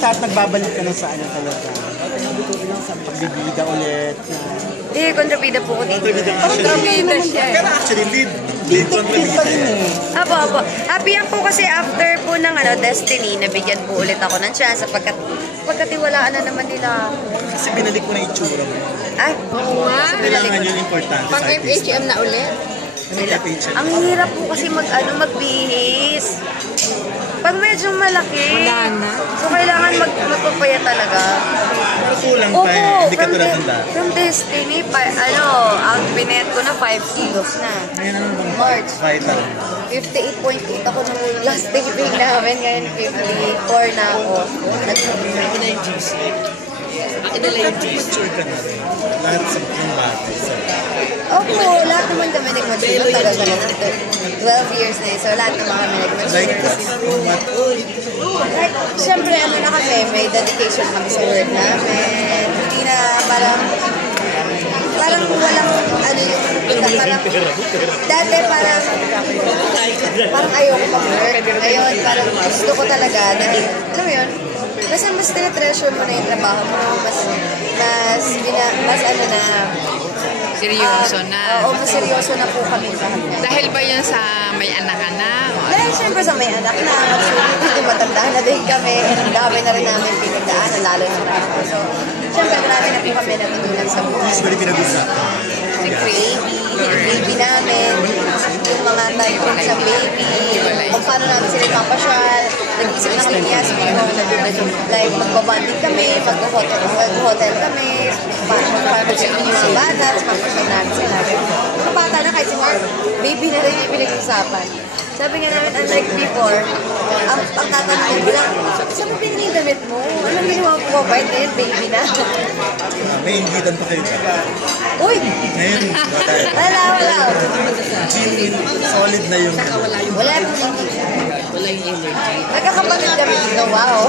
nagbabalik ka na sa ano talaga? Sa pagbibida ulit. Hindi, kontrabida po ko dito. Kontrabida siya. Pero actually, lead kontrabida yan. Apo. Happy ako kasi after po ng Destiny, nabigyan po ulit ako ng chance sapagkat pagkatiwalaan na naman nila ako. Kasi binalik mo na itsura mo. Ay, Oo nga. Kailangan yun importante sa Pang artist. FHM na ulit. FHM. ang hirap po kasi magbihis. Pag medyo malaki, Wala na. so kailangan magpapaya talaga. Pero kulang pa eh. Hindi ka tulad ng dati. From Destiny, ang binet ko na 5 kilos na. Ngayon ano bang March. vital? 58.8 ako nung last taping namin. Ngayon 54 na ako. Mature ka na rin. Lahat sa mga bagay. Opo, lahat naman kami nag-mature. Tagal kami na 12 years na so lahat naman kami nag-mature. Like what? Like, syempre na kasi, may dedication kami sa work namin. Hindi na parang walang dati parang ayoko mag-work. Ngayon, parang gusto ko talaga na, alam mo yun, mas tinatreasure mo na yung trabaho mo, mas Seryoso na. Oo, mas seryoso na po kami lahat. Dahil ba yun sa may anak ka na? Dahil siyempre sa may anak na, hindi matanda na din kami, ang dami na rin namin pinagdaanan, lalo na ako. So, siyempre marami na po kami natutunan sa buhay. Usually pinag-usapan. Si baby namin, yung mga type sa baby, kung paano namin sila ipapasyal, nag-isip na kami niya, like magbabanding kami, mag-hotel kami, papasyal yung mga bata, papasyal namin sila. Mga bata na kahit si Mark, baby na rin yung pinag-usapan. Sabi nga namin, unlike before, ang tatanungin ko lang, saan mo pinili damit mo? Anong ginawa mo ko? Bite na yun, baby na. May inggitan pa kayo. Uy! Ngayon, Wala. solid na yung... Wala po hindi. Nagkakapatid kami dito, wow.